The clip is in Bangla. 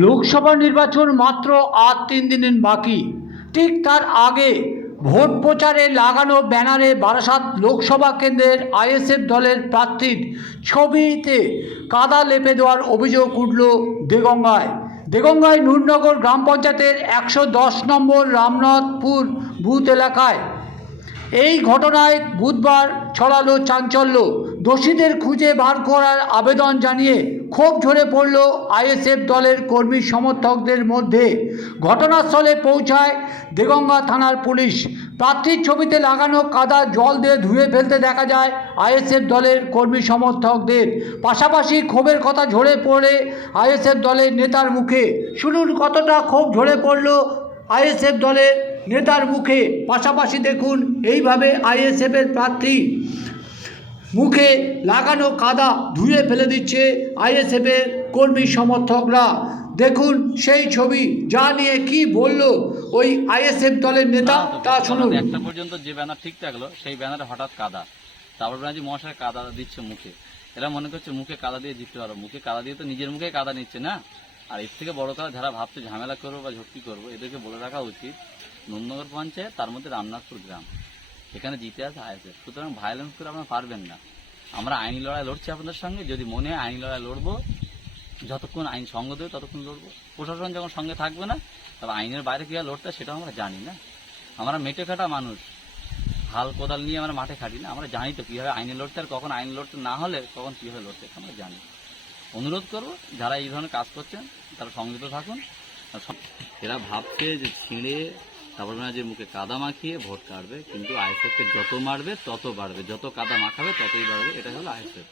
লোকসভা নির্বাচন মাত্র আর 3 দিন বাকি। ঠিক তার আগে ভোট প্রচারে লাগানো ব্যানারে বারাসাত লোকসভা কেন্দ্রের আইএসএফ দলের প্রার্থীর ছবিতে কাদা লেপে দেওয়ার অভিযোগ উঠল দেগঙ্গায়। দেগঙ্গায় নূরনগর গ্রাম পঞ্চায়েতের 110 নম্বর রামনাথপুর বুথ এলাকায় এই ঘটনায় বুধবার ছড়ালো চাঞ্চল্য। দোষীদের খুঁজে বার করার আবেদন জানিয়ে ক্ষোভ ঝরে পড়ল আইএসএফ দলের কর্মী সমর্থকদের মধ্যে। ঘটনাস্থলে পৌঁছায় দেগঙ্গা থানার পুলিশ। প্রার্থীর ছবিতে লাগানো কাদা জল দিয়ে ধুয়ে ফেলতে দেখা যায় আইএসএফ দলের কর্মী সমর্থকদের। পাশাপাশি ক্ষোভের কথা ঝরে পড়ে আইএসএফ দলের নেতার মুখে। শুনুন কতটা ক্ষোভ ঝরে পড়ল আইএসএফ দলের নেতার মুখে। পাশাপাশি দেখুন এইভাবে আইএসএফের প্রার্থী মুখে লাগানো কাদা ধুয়ে ফেলে দিচ্ছে আইএসএফের কর্মী সমর্থকরা। দেখুন সেই ছবি, যা নিয়ে কি বলল ওই আইএসএফ দলের নেতা তা শুনুন। একটা পর্যন্ত যে ব্যানার ঠিক থাকলো সেই ব্যানারে হঠাৎ কাদা, তারপর ব্যানার্জি মশায় কাদা দিচ্ছে মুখে। এরা মনে করছে মুখে কাদা দিয়ে জিততে পারো, মুখে কাদা দিয়ে তো নিজের মুখে কাদা নিচ্ছে না। আর এর থেকে বড় কথা, যারা ভাবছে ঝামেলা করবো বা ঝক্কি করবো, এদেরকে বলে রাখা উচিত নন্দনগর পঞ্চায়েত, তার মধ্যে রামনাথপুর গ্রাম, এখানে জিতে আছে আইএসএফ। সুতরাং ভায়োলেন্স করে আপনারা পারবেন না। আমরা আইনি লড়াই লড়ছি আপনাদের সঙ্গে। যদি মনে হয় আইনি লড়াই লড়বো, যতক্ষণ আইন সঙ্গ দেবে ততক্ষণ লড়বো। প্রশাসন যখন সঙ্গে থাকবে না, তবে আইনের বাইরে কীভাবে লড়তে হয় সেটাও আমরা জানি না। আমরা মেটে খাটা মানুষ, হাল কোদাল নিয়ে আমরা মাঠে খাটি না। আমরা জানি তো কীভাবে আইনে লড়তে, আর কখন আইন লড়তে না হলে কখন কীভাবে লড়তে আমরা জানি। অনুরোধ করবো যারা এই ধরনের কাজ করছেন তারা সংযত থাকুন। এরা ভাবছে যে ছিঁড়ে তারপর যে মুখে কাদা মাখিয়ে ভোট কাটবে, কিন্তু আইএসএফকে যত মারবে তত বাড়বে, যত কাদা মাখাবে ততই বাড়বে। এটা হলো আইএসএফ।